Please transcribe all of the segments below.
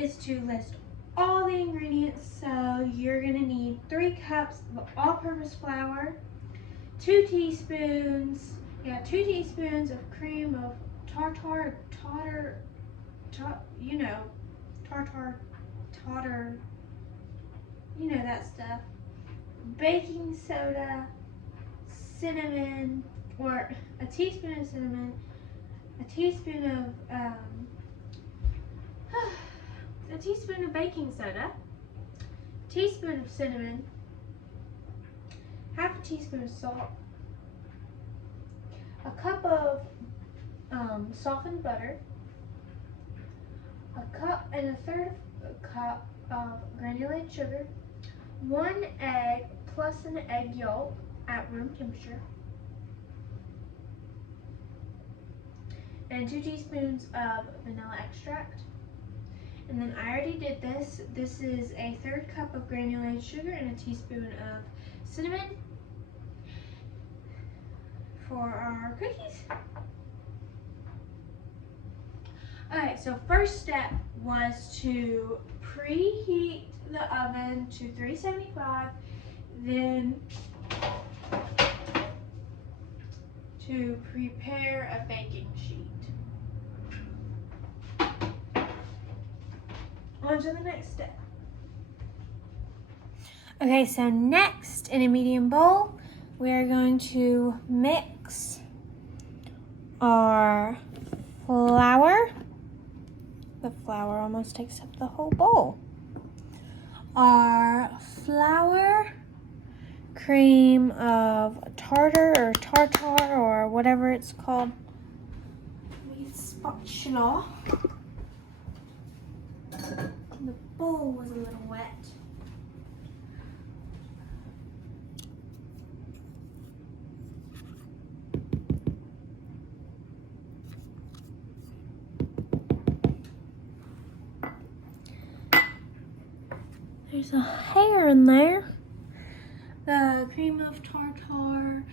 is to list all the ingredients. So you're gonna need 3 cups of all-purpose flour, 2 teaspoons of cream of tartar, that stuff, baking soda, cinnamon, or a teaspoon of cinnamon, a teaspoon of baking soda, teaspoon of cinnamon, half a teaspoon of salt, a cup of softened butter, a cup and a third cup of granulated sugar, 1 egg plus an egg yolk at room temperature, and 2 teaspoons of vanilla extract. And then I already did this. This is a third cup of granulated sugar and a teaspoon of cinnamon for our cookies. Okay, so first step was to preheat the oven to 375, then to prepare a baking sheet. On to the next step. Okay, so next in a medium bowl, we are going to mix our flour. The flour almost takes up the whole bowl. Our flour, cream of tartar or tartar or whatever it's called. With spatula. The bowl was a little wet. There's a hair in there. The cream of tartar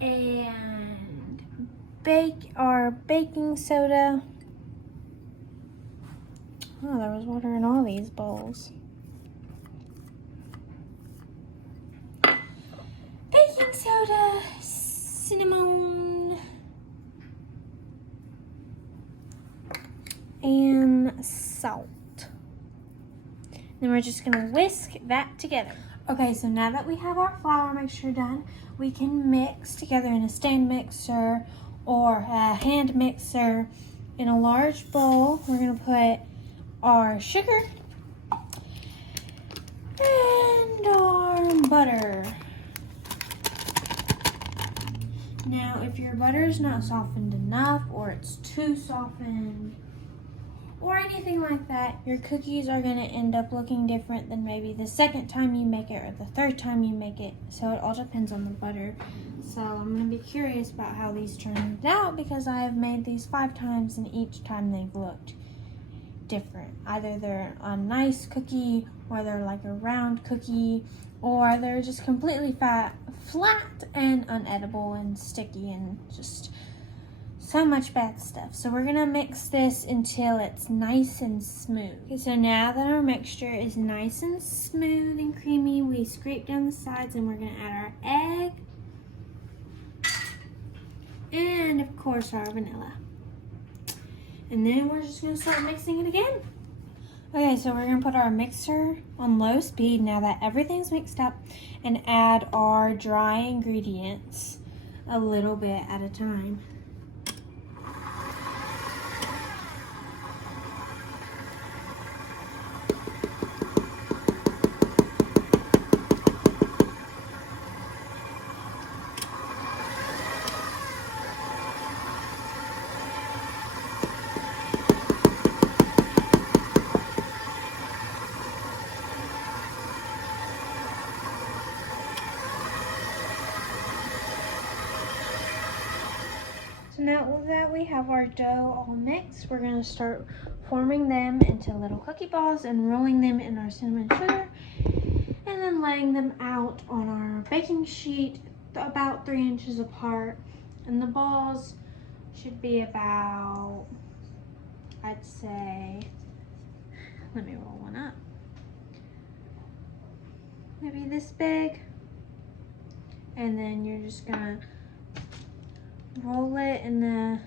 and our baking soda. Oh, there was water in all these bowls. Baking soda, cinnamon, and salt. Then we're just gonna whisk that together. Okay, so now that we have our flour mixture done, we can mix together in a stand mixer or a hand mixer. In a large bowl, we're gonna put our sugar and our butter. Now, if your butter is not softened enough or it's too softened or anything like that, your cookies are gonna end up looking different than maybe the second time you make it or the third time you make it. So it all depends on the butter. So I'm gonna be curious about how these turned out because I have made these 5 times and each time they've looked different. Either they're a nice cookie or they're like a round cookie or they're just completely flat and unedible and sticky and just so much bad stuff. So we're gonna mix this until it's nice and smooth. Okay, so now that our mixture is nice and smooth and creamy, we scrape down the sides and we're gonna add our egg and of course our vanilla. And then we're just gonna start mixing it again. Okay, so we're gonna put our mixer on low speed now that everything's mixed up and add our dry ingredients a little bit at a time. So now that we have our dough all mixed, we're gonna start forming them into little cookie balls and rolling them in our cinnamon sugar and then laying them out on our baking sheet about 3 inches apart. And the balls should be about, I'd say, Let me roll one up. Maybe this big. And then you're just gonna roll it in the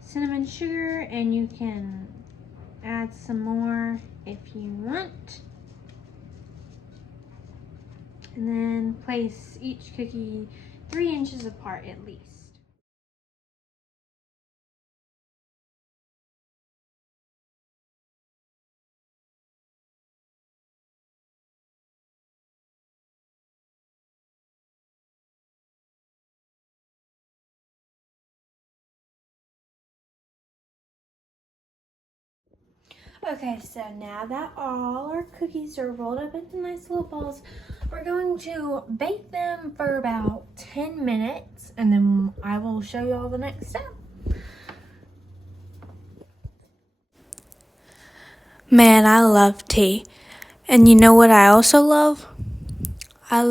cinnamon sugar, and you can add some more if you want. And then place each cookie 3 inches apart at least. Okay, so now that all our cookies are rolled up into nice little balls, we're going to bake them for about 10 minutes, and then I will show you all the next step. Man, I love tea. And you know what I also love? I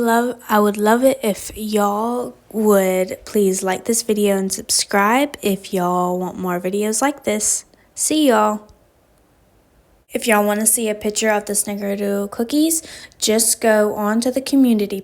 would love it if y'all would please like this video and subscribe if y'all want more videos like this. See y'all. If y'all want to see a picture of the snickerdoodle cookies, just go on to the community